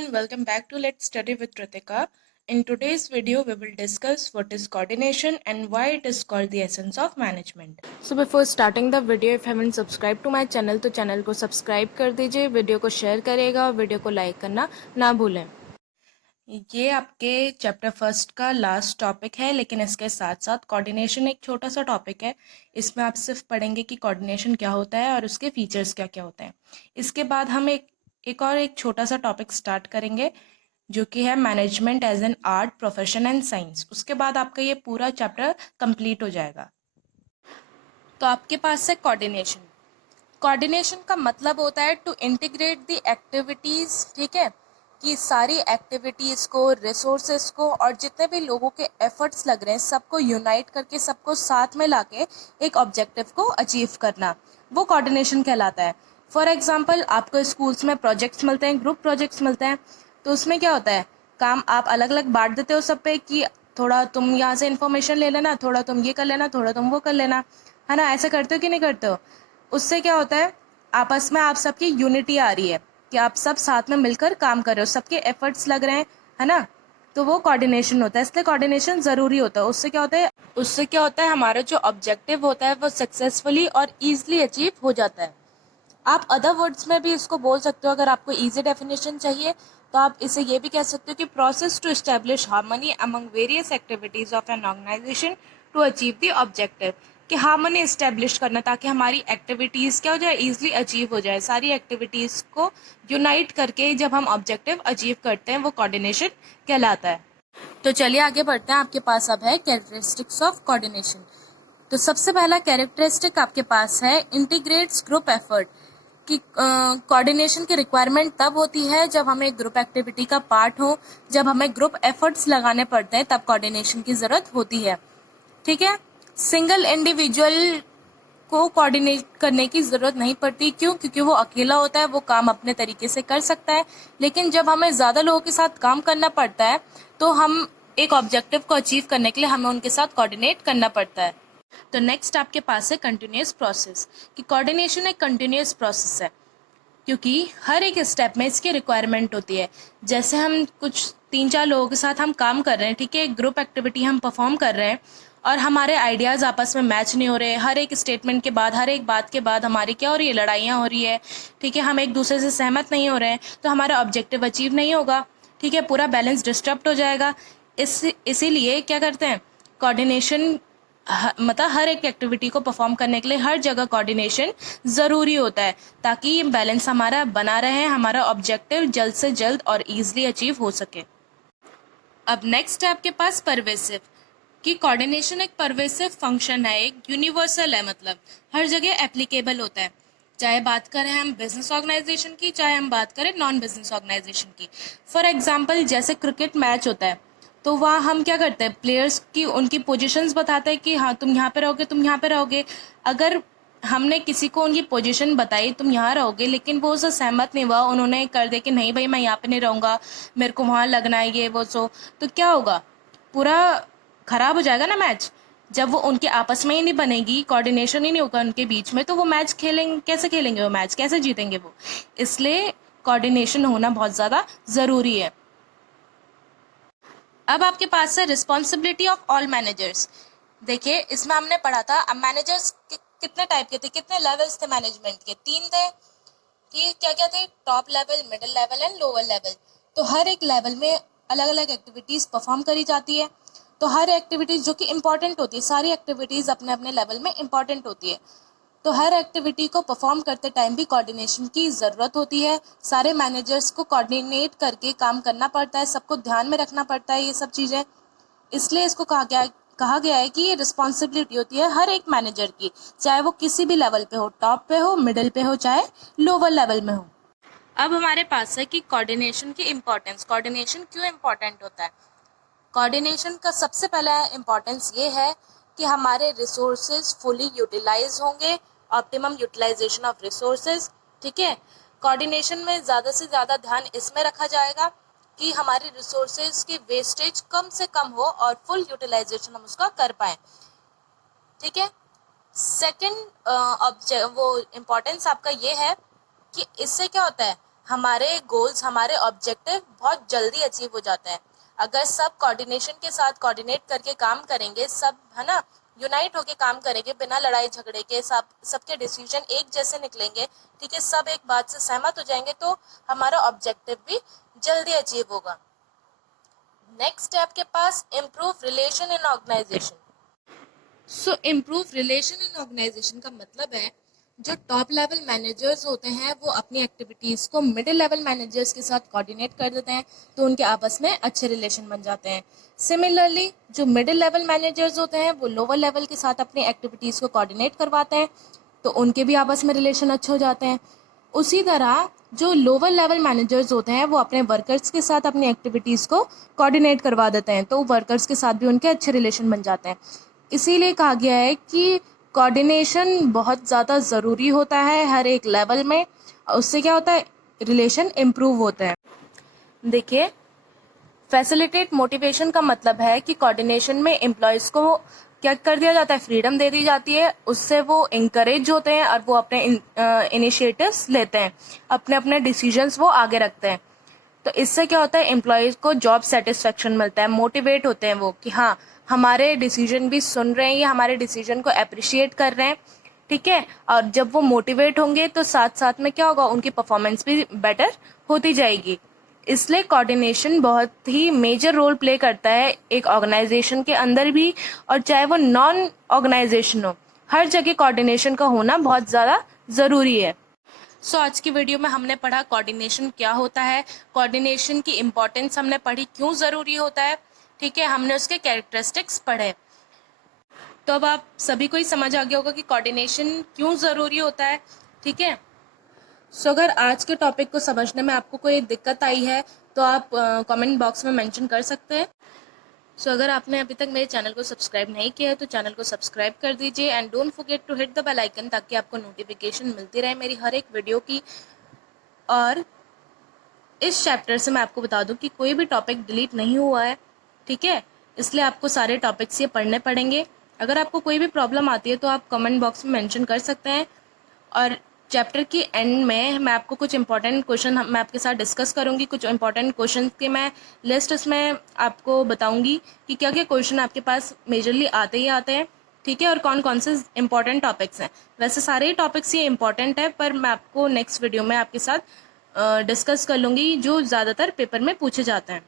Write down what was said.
everyone, welcome back to Let's Study with Ritika. In today's video, we will discuss what is coordination and why it is called the essence of management. So before starting the video, if you haven't subscribed to my channel, तो channel को subscribe कर दीजिए, video को share करिएगा और video को like करना ना भूलें। ये आपके चैप्टर फर्स्ट का लास्ट टॉपिक है, लेकिन इसके साथ साथ कोऑर्डिनेशन एक छोटा सा टॉपिक है। इसमें आप सिर्फ पढ़ेंगे कि कोऑर्डिनेशन क्या होता है और उसके फीचर्स क्या क्या होते हैं। इसके बाद हम एक छोटा सा टॉपिक स्टार्ट करेंगे जो कि है management as an art, profession and science. उसके बाद आपका ये पूरा चैप्टर कंप्लीट हो जाएगा। तो आपके पास है कोऑर्डिनेशन। कोऑर्डिनेशन का मतलब होता है टू इंटीग्रेट द एक्टिविटीज, ठीक है, कि सारी एक्टिविटीज को, रिसोर्सेज को और जितने भी लोगों के एफर्ट्स लग रहे हैं सबको यूनाइट करके, सबको साथ में लाके एक ऑब्जेक्टिव को अचीव करना, वो कोऑर्डिनेशन कहलाता है। फॉर एग्जांपल, आपको स्कूल्स में प्रोजेक्ट्स मिलते हैं, ग्रुप प्रोजेक्ट्स मिलते हैं, तो उसमें क्या होता है, काम आप अलग अलग बांट देते हो सब पे कि थोड़ा तुम यहाँ से इन्फॉर्मेशन ले लेना, थोड़ा तुम ये कर लेना, थोड़ा तुम वो कर लेना, है ना। ऐसे करते हो कि नहीं करते हो? उससे क्या होता है, आपस में आप सबकी यूनिटी आ रही है कि आप सब साथ में मिलकर काम कर रहे हो, सबके एफर्ट्स लग रहे हैं, है ना। तो वो कोऑर्डिनेशन होता है, इसलिए कोऑर्डिनेशन ज़रूरी होता है। उससे क्या होता है, हमारा जो ऑब्जेक्टिव होता है वो सक्सेसफुली और ईजिली अचीव हो जाता है। आप अदर वर्ड्स में भी इसको बोल सकते हो, अगर आपको इजी डेफिनेशन चाहिए तो आप इसे ये भी कह सकते हो कि process to establish harmony among various activities of an organization to achieve the objective, कि हार्मनी एस्टेब्लिश करना ताकि हमारी एक्टिविटीज़ क्या हो जाए, ईजिली अचीव हो जाए। सारी एक्टिविटीज़ को यूनाइट करके जब हम ऑब्जेक्टिव अचीव करते हैं वो कोऑर्डिनेशन कहलाता है। तो चलिए आगे बढ़ते हैं। आपके पास अब है कैरेक्टरिस्टिक्स ऑफ कोऑर्डिनेशन। तो सबसे पहला कैरेक्टरिस्टिक आपके पास है इंटीग्रेट्स ग्रुप एफर्ट, कि कोऑर्डिनेशन की रिक्वायरमेंट तब होती है जब हमें ग्रुप एक्टिविटी का पार्ट हो, जब हमें ग्रुप एफर्ट्स लगाने पड़ते हैं, तब कोऑर्डिनेशन की जरूरत होती है, ठीक है। सिंगल इंडिविजुअल को कोऑर्डिनेट करने की जरूरत नहीं पड़ती, क्यों? क्योंकि वो अकेला होता है, वो काम अपने तरीके से कर सकता है। लेकिन जब हमें ज्यादा लोगों के साथ काम करना पड़ता है तो हम एक ऑब्जेक्टिव को अचीव करने के लिए हमें उनके साथ कोऑर्डिनेट करना पड़ता है। तो नेक्स्ट आपके पास है कंटिन्यूअस प्रोसेस, कि कोऑर्डिनेशन एक कंटिन्यूअस प्रोसेस है, क्योंकि हर एक स्टेप में इसकी रिक्वायरमेंट होती है। जैसे हम कुछ 3-4 लोगों के साथ हम काम कर रहे हैं, ठीक है, एक ग्रुप एक्टिविटी हम परफॉर्म कर रहे हैं और हमारे आइडियाज़ आपस में मैच नहीं हो रहे, हर एक स्टेटमेंट के बाद, हर एक बात के बाद हमारी क्या हो रही है, लड़ाइयाँ हो रही है, ठीक है, हम एक दूसरे से सहमत नहीं हो रहे हैं, तो हमारा ऑब्जेक्टिव अचीव नहीं होगा, ठीक है, पूरा बैलेंस डिस्टर्ब हो जाएगा। इसीलिए क्या करते हैं, कोऑर्डिनेशन मतलब हर एक एक्टिविटी को परफॉर्म करने के लिए हर जगह कोऑर्डिनेशन ज़रूरी होता है, ताकि बैलेंस हमारा बना रहे, हमारा ऑब्जेक्टिव जल्द से जल्द और ईजिली अचीव हो सके। अब नेक्स्ट है आपके पास परवेसिव, कि कोऑर्डिनेशन एक परवेसिव फंक्शन है, एक यूनिवर्सल है, मतलब हर जगह एप्लीकेबल होता है। चाहे बात करें हम बिजनेस ऑर्गेनाइजेशन की, चाहे हम बात करें नॉन बिजनेस ऑर्गेनाइजेशन की। फॉर एग्जांपल, जैसे क्रिकेट मैच होता है तो वहाँ हम क्या करते हैं, प्लेयर्स की उनकी पोजीशंस बताते हैं कि हाँ तुम यहाँ पे रहोगे, तुम यहाँ पे रहोगे। अगर हमने किसी को उनकी पोजीशन बताई, तुम यहाँ रहोगे, लेकिन वो उससे सहमत नहीं हुआ, उन्होंने कर दे कि नहीं भाई मैं यहाँ पे नहीं रहूँगा, मेरे को वहाँ लगना है, ये वो सो, तो क्या होगा, पूरा खराब हो जाएगा ना मैच। जब वो उनके आपस में ही नहीं बनेगी, कोऑर्डिनेशन ही नहीं होगा उनके बीच में, तो वो मैच कैसे खेलेंगे, वो मैच कैसे जीतेंगे वो। इसलिए कोऑर्डिनेशन होना बहुत ज़्यादा ज़रूरी है। अब आपके पास है रिस्पॉन्सिबिलिटी ऑफ ऑल मैनेजर्स। देखिए, इसमें हमने पढ़ा था अब मैनेजर्स कितने टाइप के थे, कितने लेवल्स थे मैनेजमेंट के, 3 थे, कि क्या क्या थे, top level, middle level and lower level. तो हर एक लेवल में अलग अलग एक्टिविटीज़ परफॉर्म करी जाती है। तो हर एक्टिविटीज़ जो कि इम्पॉर्टेंट होती है, सारी एक्टिविटीज़ अपने अपने लेवल में इम्पॉर्टेंट होती है, तो हर एक्टिविटी को परफॉर्म करते टाइम भी कोऑर्डिनेशन की ज़रूरत होती है। सारे मैनेजर्स को कोऑर्डिनेट करके काम करना पड़ता है, सबको ध्यान में रखना पड़ता है ये सब चीज़ें। इसलिए इसको कहा गया है कि ये रिस्पॉन्सिबिलिटी होती है हर एक मैनेजर की, चाहे वो किसी भी लेवल पे हो, टॉप पे हो, मिडिल पे हो, चाहे लोअर लेवल में हो। अब हमारे पास है कि कोऑर्डिनेशन की इम्पोर्टेंस, कोऑर्डिनेशन क्यों इम्पोर्टेंट होता है। कोऑर्डिनेशन का सबसे पहला इम्पोर्टेंस ये है कि हमारे रिसोर्सेज फुली यूटिलाइज होंगे, ऑप्टिमम यूटिलाइजेशन ऑफ रिसोर्सेज, ठीक है। कोऑर्डिनेशन में ज़्यादा से ज़्यादा ध्यान इसमें रखा जाएगा कि हमारे रिसोर्सेज की वेस्टेज कम से कम हो और फुल यूटिलाइजेशन हम उसका कर पाएँ, ठीक है। सेकेंड वो इम्पोर्टेंस आपका ये है कि इससे क्या होता है, हमारे गोल्स, हमारे ऑब्जेक्टिव बहुत जल्दी अचीव हो जाते हैं। अगर सब कोऑर्डिनेशन के साथ कोऑर्डिनेट करके काम करेंगे, सब है ना यूनाइट होके काम करेंगे बिना लड़ाई झगड़े के, सबके डिसीजन एक जैसे निकलेंगे, ठीक है, सब एक बात से सहमत हो जाएंगे, तो हमारा ऑब्जेक्टिव भी जल्दी अचीव होगा। नेक्स्ट है आपके पास improve relation in organisation. So improve relation in organisation का मतलब है जो टॉप लेवल मैनेजर्स होते हैं वो अपनी एक्टिविटीज़ को मिडिल लेवल मैनेजर्स के साथ कोऑर्डिनेट कर देते हैं, तो उनके आपस में अच्छे रिलेशन बन जाते हैं। सिमिलरली जो मिडिल लेवल मैनेजर्स होते हैं वो लोअर लेवल के साथ अपनी एक्टिविटीज़ को कोऑर्डिनेट करवाते हैं, तो उनके भी आपस में रिलेशन अच्छे हो जाते हैं। उसी तरह जो लोअर लेवल मैनेजर्स होते हैं वो अपने वर्कर्स के साथ अपनी एक्टिविटीज़ को कोऑर्डिनेट करवा देते हैं, तो वर्कर्स के साथ भी उनके अच्छे रिलेशन बन जाते हैं। इसीलिए कहा गया है कि कोऑर्डिनेशन बहुत ज़्यादा ज़रूरी होता है हर एक लेवल में, उससे क्या होता है, रिलेशन इम्प्रूव होता है। देखिए, फैसिलिटेट मोटिवेशन का मतलब है कि कोऑर्डिनेशन में एम्प्लॉयज़ को क्या कर दिया जाता है, फ्रीडम दे दी जाती है, उससे वो इंकरेज होते हैं और वो अपने इनिशिएटिव्स लेते हैं, अपने अपने डिसीजंस वो आगे रखते हैं। तो इससे क्या होता है, एम्प्लॉयज़ को जॉब सेटिस्फेक्शन मिलता है, मोटिवेट होते हैं वो कि हाँ हमारे डिसीजन भी सुन रहे हैं, या हमारे डिसीजन को अप्रिशिएट कर रहे हैं, ठीक है। और जब वो मोटिवेट होंगे तो साथ साथ में क्या होगा, उनकी परफॉर्मेंस भी बेटर होती जाएगी। इसलिए कोऑर्डिनेशन बहुत ही मेजर रोल प्ले करता है एक ऑर्गेनाइजेशन के अंदर भी, और चाहे वो नॉन ऑर्गेनाइजेशन हो, हर जगह कोऑर्डिनेशन का होना बहुत ज़्यादा ज़रूरी है। सो आज की वीडियो में हमने पढ़ा कोऑर्डिनेशन क्या होता है, कोऑर्डिनेशन की इम्पोर्टेंस हमने पढ़ी, क्यों ज़रूरी होता है, ठीक है, हमने उसके कैरेक्टरिस्टिक्स पढ़े। तो अब आप सभी को ही समझ आ गया होगा कि कोऑर्डिनेशन क्यों ज़रूरी होता है, ठीक है। सो अगर आज के टॉपिक को समझने में आपको कोई दिक्कत आई है तो आप कमेंट बॉक्स में मेंशन कर सकते हैं। सो अगर आपने अभी तक मेरे चैनल को सब्सक्राइब नहीं किया है तो चैनल को सब्सक्राइब कर दीजिए, and don't forget to hit the bell icon, ताकि आपको नोटिफिकेशन मिलती रहे मेरी हर एक वीडियो की। और इस चैप्टर से मैं आपको बता दूं कि कोई भी टॉपिक डिलीट नहीं हुआ है, ठीक है, इसलिए आपको सारे टॉपिक्स ये पढ़ने पड़ेंगे। अगर आपको कोई भी प्रॉब्लम आती है तो आप कमेंट बॉक्स में मेंशन कर सकते हैं, और चैप्टर की एंड में मैं आपको कुछ इंपॉर्टेंट क्वेश्चन मैं आपके साथ डिस्कस करूंगी, कुछ इंपॉर्टेंट क्वेश्चन की मैं लिस्ट इसमें आपको बताऊंगी कि क्या क्या क्वेश्चन आपके पास मेजरली आते ही आते हैं, ठीक है, और कौन कौन से इंपॉर्टेंट टॉपिक्स हैं। वैसे सारे ही टॉपिक्स ये इंपॉर्टेंट है, पर मैं आपको नेक्स्ट वीडियो में आपके साथ डिस्कस कर लूँगी जो ज़्यादातर पेपर में पूछे जाते हैं।